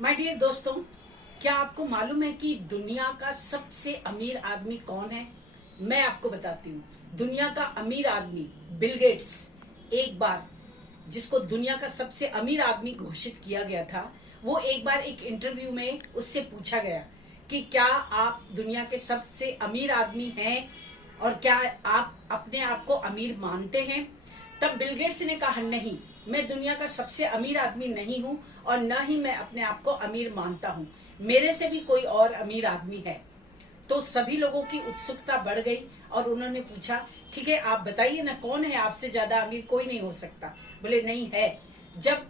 My dear दोस्तों, क्या आपको मालूम है कि दुनिया का सबसे अमीर आदमी कौन है? मैं आपको बताती हूँ। दुनिया का अमीर आदमी बिल गेट्स, एक बार जिसको दुनिया का सबसे अमीर आदमी घोषित किया गया था, वो एक बार एक इंटरव्यू में उससे पूछा गया कि क्या आप दुनिया के सबसे अमीर आदमी हैं और क्या आप अपने आप को अमीर मानते हैं? तब बिल गेट्स ने कहा, नहीं, मैं दुनिया का सबसे अमीर आदमी नहीं हूँ और न ही मैं अपने आप को अमीर मानता हूँ। मेरे से भी कोई और अमीर आदमी है। तो सभी लोगों की उत्सुकता बढ़ गई और उन्होंने पूछा, ठीक है, आप बताइए ना, कौन है आपसे ज्यादा अमीर? कोई नहीं हो सकता। बोले, नहीं है। जब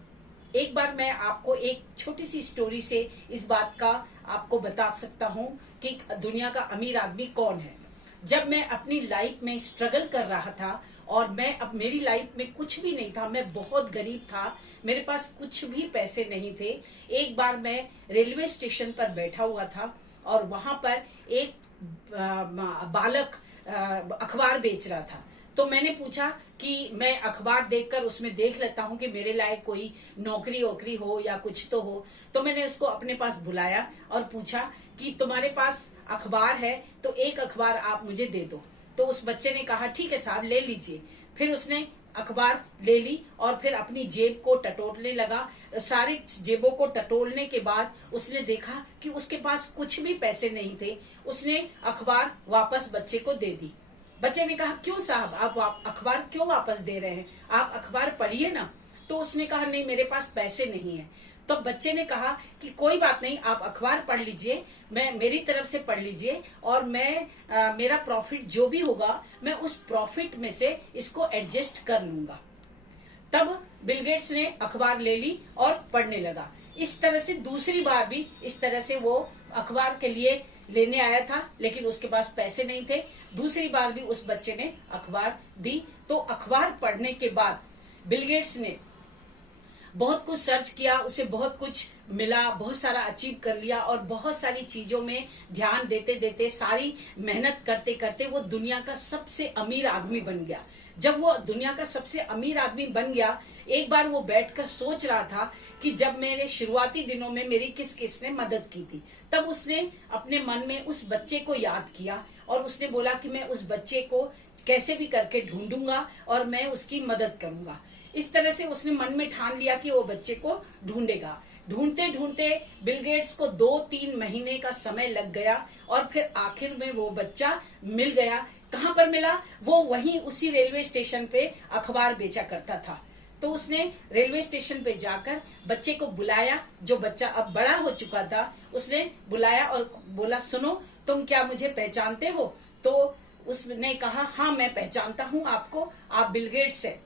एक बार मैं आपको एक छोटी सी स्टोरी से इस बात का आपको बता सकता हूँ कि दुनिया का अमीर आदमी कौन है। जब मैं अपनी लाइफ में स्ट्रगल कर रहा था और अब मेरी लाइफ में कुछ भी नहीं था, मैं बहुत गरीब था, मेरे पास कुछ भी पैसे नहीं थे। एक बार मैं रेलवे स्टेशन पर बैठा हुआ था और वहां पर एक बालक अखबार बेच रहा था। तो मैंने पूछा कि मैं अखबार देखकर उसमें देख लेता हूँ कि मेरे लायक कोई नौकरी वोकरी हो या कुछ तो हो। तो मैंने उसको अपने पास बुलाया और पूछा कि तुम्हारे पास अखबार है तो एक अखबार आप मुझे दे दो। तो उस बच्चे ने कहा, ठीक है साहब, ले लीजिए। फिर उसने अखबार ले ली और फिर अपनी जेब को टटोलने लगा। सारी जेबों को टटोलने के बाद उसने देखा कि उसके पास कुछ भी पैसे नहीं थे। उसने अखबार वापस बच्चे को दे दी। बच्चे ने कहा, क्यों साहब, आप अखबार क्यों वापस दे रहे हैं? आप अखबार पढ़िए ना। तो उसने कहा, नहीं, मेरे पास पैसे नहीं है। तो बच्चे ने कहा कि कोई बात नहीं, आप अखबार पढ़ लीजिए, मैं मेरी तरफ से पढ़ लीजिए और मेरा प्रॉफिट जो भी होगा मैं उस प्रॉफिट में से इसको एडजस्ट कर लूंगा। तब बिल गेट्स ने अखबार ले ली और पढ़ने लगा। इस तरह से दूसरी बार भी इस तरह से वो अखबार के लिए लेने आया था, लेकिन उसके पास पैसे नहीं थे। दूसरी बार भी उस बच्चे ने अखबार दी। तो अखबार पढ़ने के बाद बिल गेट्स ने बहुत कुछ सर्च किया, उसे बहुत कुछ मिला, बहुत सारा अचीव कर लिया और बहुत सारी चीजों में ध्यान देते देते, सारी मेहनत करते करते वो दुनिया का सबसे अमीर आदमी बन गया। जब वो दुनिया का सबसे अमीर आदमी बन गया, एक बार वो बैठकर सोच रहा था कि जब मेरे शुरुआती दिनों में मेरी किस किस ने मदद की थी। तब उसने अपने मन में उस बच्चे को याद किया और उसने बोला कि मैं उस बच्चे को कैसे भी करके ढूंढूंगा और मैं उसकी मदद करूंगा। इस तरह से उसने मन में ठान लिया कि वो बच्चे को ढूंढेगा। ढूंढते ढूंढते बिल गेट्स को 2-3 महीने का समय लग गया और फिर आखिर में वो बच्चा मिल गया। कहाँ पर मिला? वो वहीं उसी रेलवे स्टेशन पे अखबार बेचा करता था। तो उसने रेलवे स्टेशन पे जाकर बच्चे को बुलाया। जो बच्चा अब बड़ा हो चुका था, उसने बुलाया और बोला, सुनो, तुम क्या मुझे पहचानते हो? तो उसने कहा, हाँ, मैं पहचानता हूँ आपको, आप बिल गेट्स है।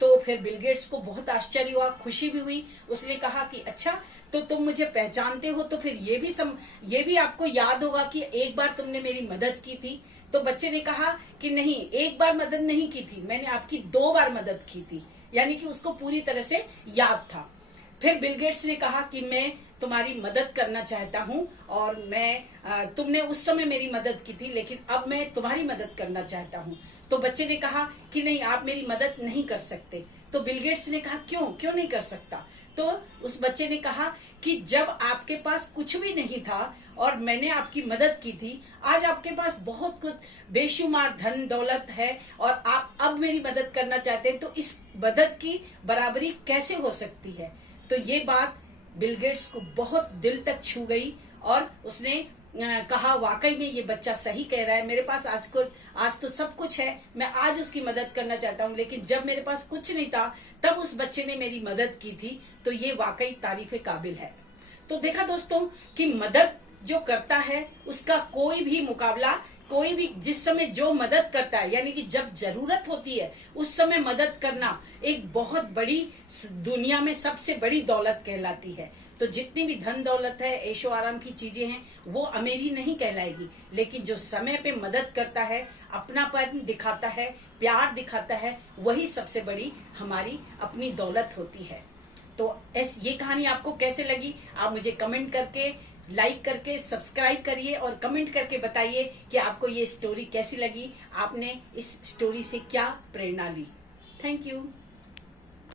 तो फिर बिल गेट्स को बहुत आश्चर्य हुआ, खुशी भी हुई। उसने कहा कि अच्छा, तो तुम मुझे पहचानते हो, तो फिर ये भी आपको याद होगा कि एक बार तुमने मेरी मदद की थी। तो बच्चे ने कहा कि नहीं, एक बार मदद नहीं की थी, मैंने आपकी 2 बार मदद की थी। यानी कि उसको पूरी तरह से याद था। फिर बिल गेट्स ने कहा कि मैं तुम्हारी मदद करना चाहता हूँ और तुमने उस समय मेरी मदद की थी, लेकिन अब मैं तुम्हारी मदद करना चाहता हूँ। तो बच्चे ने कहा कि नहीं, आप मेरी मदद नहीं कर सकते। तो बिल गेट्स ने कहा, क्यों नहीं कर सकता? तो उस बच्चे ने कहा कि जब आपके पास कुछ भी नहीं था और मैंने आपकी मदद की थी, आज आपके पास बहुत कुछ बेशुमार धन दौलत है और आप अब मेरी मदद करना चाहते हैं, तो इस मदद की बराबरी कैसे हो सकती है? तो ये बात बिल गेट्स को बहुत दिल तक छू गई और उसने कहा, वाकई में ये बच्चा सही कह रहा है, मेरे पास आज तो सब कुछ है, मैं आज उसकी मदद करना चाहता हूँ, लेकिन जब मेरे पास कुछ नहीं था तब उस बच्चे ने मेरी मदद की थी। तो ये वाकई तारीफ काबिल है। तो देखा दोस्तों कि मदद जो करता है उसका कोई भी मुकाबला, कोई भी जिस समय जो मदद करता है, यानी कि जब जरूरत होती है उस समय मदद करना एक बहुत बड़ी, दुनिया में सबसे बड़ी दौलत कहलाती है। तो जितनी भी धन दौलत है, ऐशो आराम की चीजें हैं, वो अमीरी नहीं कहलाएगी, लेकिन जो समय पे मदद करता है, अपनापन दिखाता है, प्यार दिखाता है, वही सबसे बड़ी हमारी अपनी दौलत होती है। तो ये कहानी आपको कैसे लगी? आप मुझे कमेंट करके, लाइक करके, सब्सक्राइब करिए और कमेंट करके बताइए कि आपको ये स्टोरी कैसी लगी, आपने इस स्टोरी से क्या प्रेरणा ली। Thank you.